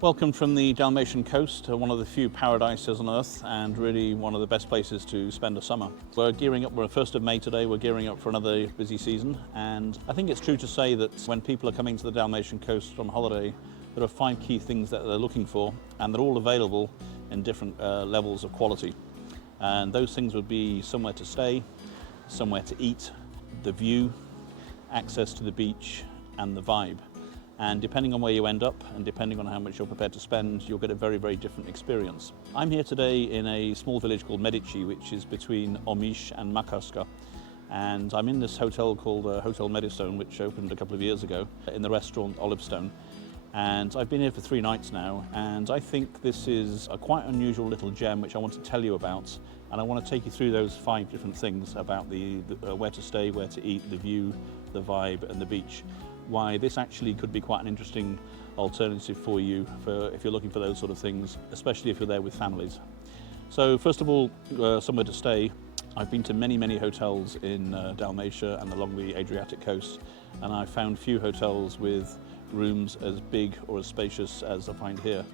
Welcome from the Dalmatian coast, one of the few paradises on earth and really one of the best places to spend a summer. We're gearing up, we're 1st of May today, we're gearing up for another busy season, and I think it's true to say that when people are coming to the Dalmatian coast on holiday, there are 5 key things that they're looking for, and they're all available in different levels of quality. And those things would be somewhere to stay, somewhere to eat, the view, access to the beach, and the vibe. And depending on where you end up and depending on how much you're prepared to spend, you'll get a very, very different experience. I'm here today in a small village called Medici, which is between Omiš and Makarska. And I'm in this hotel called Hotel Medistone, which opened a couple of years ago in the restaurant Olivestone. And I've been here for 3 nights now, and I think this is a quite unusual little gem which I want to tell you about. And I want to take you through those 5 different things about the where to stay, where to eat, the view, the vibe and the beach. Why this actually could be quite an interesting alternative for you if you're looking for those sort of things, especially if you're there with families. So first of all, somewhere to stay. I've been to many hotels in Dalmatia and along the Adriatic coast, and I've found few hotels with rooms as big or as spacious as I find here.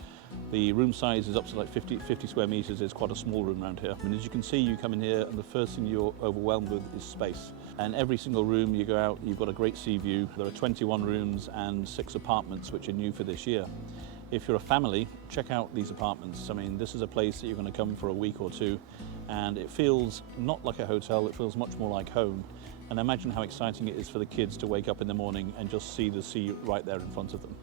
The room size is up to like 50 square meters. It's quite a small room around here. And as you can see, you come in here and the first thing you're overwhelmed with is space. And every single room you go out, you've got a great sea view. There are 21 rooms and 6 apartments which are new for this year. If you're a family, check out these apartments. I mean, this is a place that you're going to come for a week or 2, and it feels not like a hotel, it feels much more like home. And imagine how exciting it is for the kids to wake up in the morning and just see the sea right there in front of them.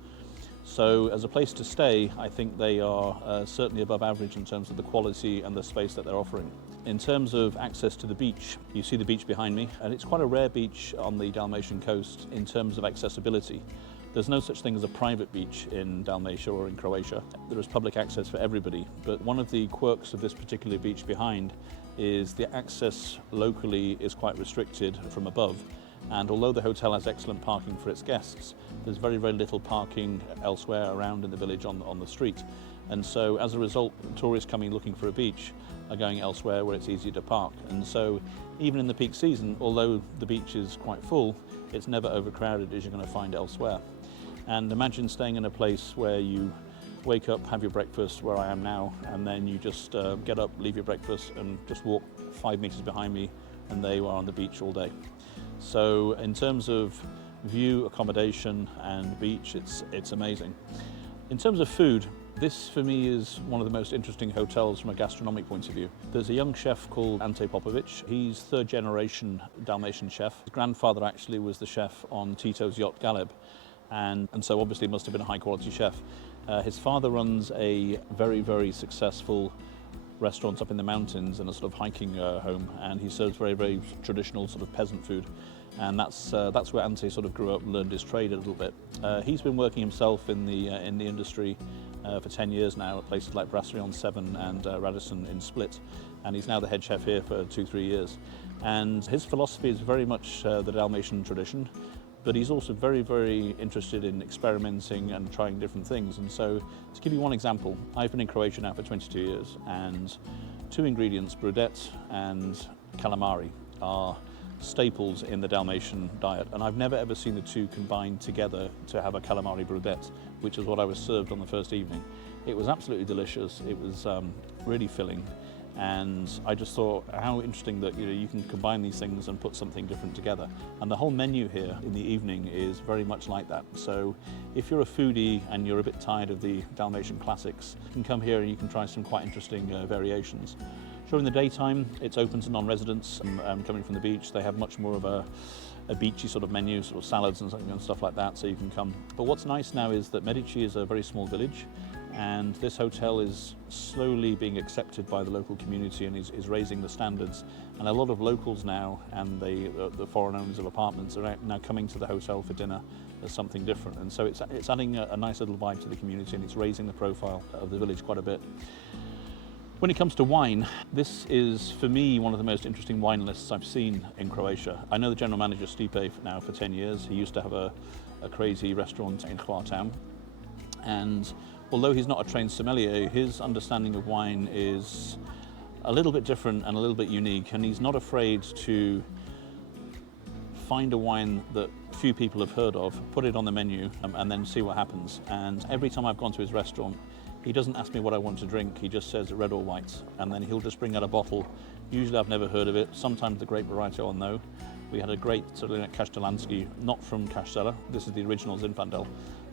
So as a place to stay, I think they are certainly above average in terms of the quality and the space that they're offering. In terms of access to the beach, you see the beach behind me, and it's quite a rare beach on the Dalmatian coast in terms of accessibility. There's no such thing as a private beach in Dalmatia or in Croatia. There is public access for everybody, but one of the quirks of this particular beach behind is the access locally is quite restricted from above. And although the hotel has excellent parking for its guests, there's very little parking elsewhere around in the village on the street. And so as a result, tourists coming looking for a beach are going elsewhere where it's easier to park. And so even in the peak season, although the beach is quite full, it's never overcrowded as you're going to find elsewhere. And imagine staying in a place where you wake up, have your breakfast where I am now, and then you just get up, leave your breakfast and just walk 5 meters behind me, and there you are on the beach all day. So in terms of view, accommodation and beach, it's amazing. In terms of food, this for me is one of the most interesting hotels from a gastronomic point of view. There's a young chef called Ante Popovic. He's 3rd generation Dalmatian chef. His grandfather actually was the chef on Tito's yacht Galeb, and so obviously must have been a high quality chef. His father runs a very successful restaurants up in the mountains and a sort of hiking home, and he serves very traditional sort of peasant food, and that's where Ante sort of grew up and learned his trade a little bit. He's been working himself in the industry for 10 years now at places like Brasserie on Severn and Radisson in Split, and he's now the head chef here for 2-3 years. And his philosophy is very much the Dalmatian tradition, but he's also very interested in experimenting and trying different things. And so, to give you one example, I've been in Croatia now for 22 years, and 2 ingredients, brudet and calamari, are staples in the Dalmatian diet. And I've never ever seen the 2 combined together to have a calamari brudet, which is what I was served on the first evening. It was absolutely delicious. It was really filling. And I just thought how interesting that you can combine these things and put something different together. And the whole menu here in the evening is very much like that. So if you're a foodie and you're a bit tired of the Dalmatian classics, you can come here and you can try some quite interesting variations. During the daytime, it's open to non-residents coming from the beach. They have much more of a beachy sort of menu, sort of salads and stuff like that, so you can come. But what's nice now is that Medici is a very small village, and this hotel is slowly being accepted by the local community and is raising the standards. And a lot of locals now and the foreign owners of apartments are now coming to the hotel for dinner as something different. And so it's adding a nice little vibe to the community, and it's raising the profile of the village quite a bit. When it comes to wine, this is, for me, one of the most interesting wine lists I've seen in Croatia. I know the general manager, Stipe, now for 10 years. He used to have a crazy restaurant in Croatia. And although he's not a trained sommelier, his understanding of wine is a little bit different and a little bit unique, and he's not afraid to find a wine that few people have heard of, put it on the menu, and then see what happens. And every time I've gone to his restaurant, he doesn't ask me what I want to drink, he just says red or white, and then he'll just bring out a bottle. Usually I've never heard of it, sometimes the grape variety I'll know. We had a great Castellanski, not from Castella, this is the original Zinfandel,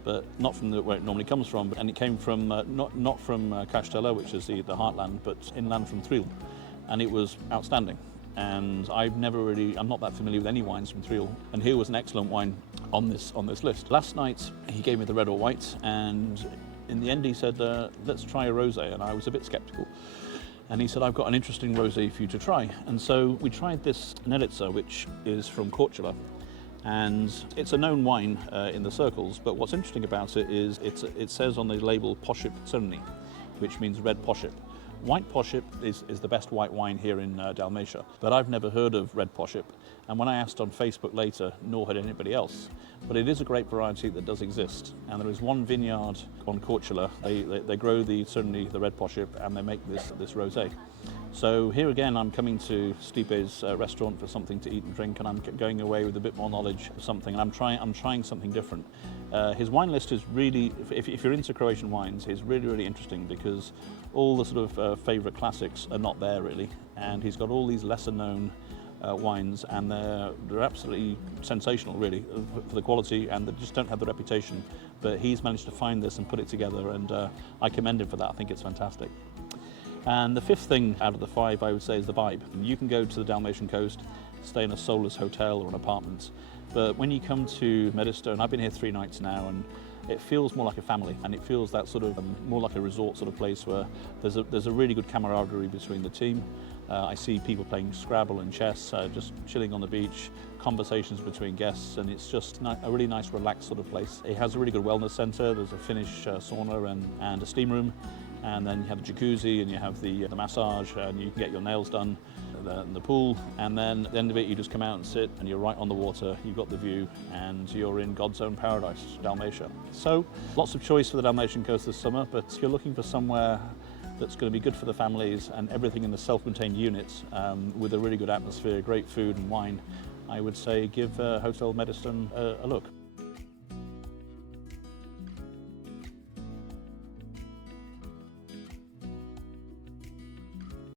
but not from where it normally comes from, and it came from, not from Castella, which is the heartland, but inland from Thriel, and it was outstanding. And I'm not that familiar with any wines from Thriel, and here was an excellent wine on this list. Last night he gave me the red or white, and in the end he said, let's try a rosé, and I was a bit skeptical. And he said, I've got an interesting rosé for you to try. And so we tried this Medici, which is from Croatia, and it's a known wine in the circles, but what's interesting about it is it says on the label Poship Cerny, which means red Poship. White Poship is the best white wine here in Dalmatia, but I've never heard of red Poship, and when I asked on Facebook later, nor had anybody else. But it is a grape variety that does exist, and there is one vineyard on Croatia. They grow certainly the red Poship, and they make this rosé. So here again, I'm coming to Stipe's restaurant for something to eat and drink, and I'm going away with a bit more knowledge of something, and I'm trying something different. His wine list is really, if you're into Croatian wines, is really interesting, because all the sort of favourite classics are not there really, and he's got all these lesser known wines, and they're absolutely sensational really for the quality, and they just don't have the reputation, but he's managed to find this and put it together, and I commend him for that. I think it's fantastic. And the fifth thing out of the five I would say is the vibe. You can go to the Dalmatian coast, stay in a soulless hotel or an apartment, but when you come to Medistone, I've been here 3 nights now, and it feels more like a family, and it feels that sort of more like a resort sort of place where there's a really good camaraderie between the team. I see people playing Scrabble and chess, just chilling on the beach, conversations between guests, and it's just a really nice relaxed sort of place. It has a really good wellness centre. There's a Finnish sauna and a steam room, and then you have the jacuzzi, and you have the massage, and you can get your nails done in the pool, and then at the end of it you just come out and sit, and you're right on the water, you've got the view, and you're in God's own paradise, Dalmatia. So lots of choice for the Dalmatian coast this summer, but if you're looking for somewhere that's going to be good for the families and everything in the self-contained units, with a really good atmosphere, great food and wine, I would say give Hotel Medistone a look.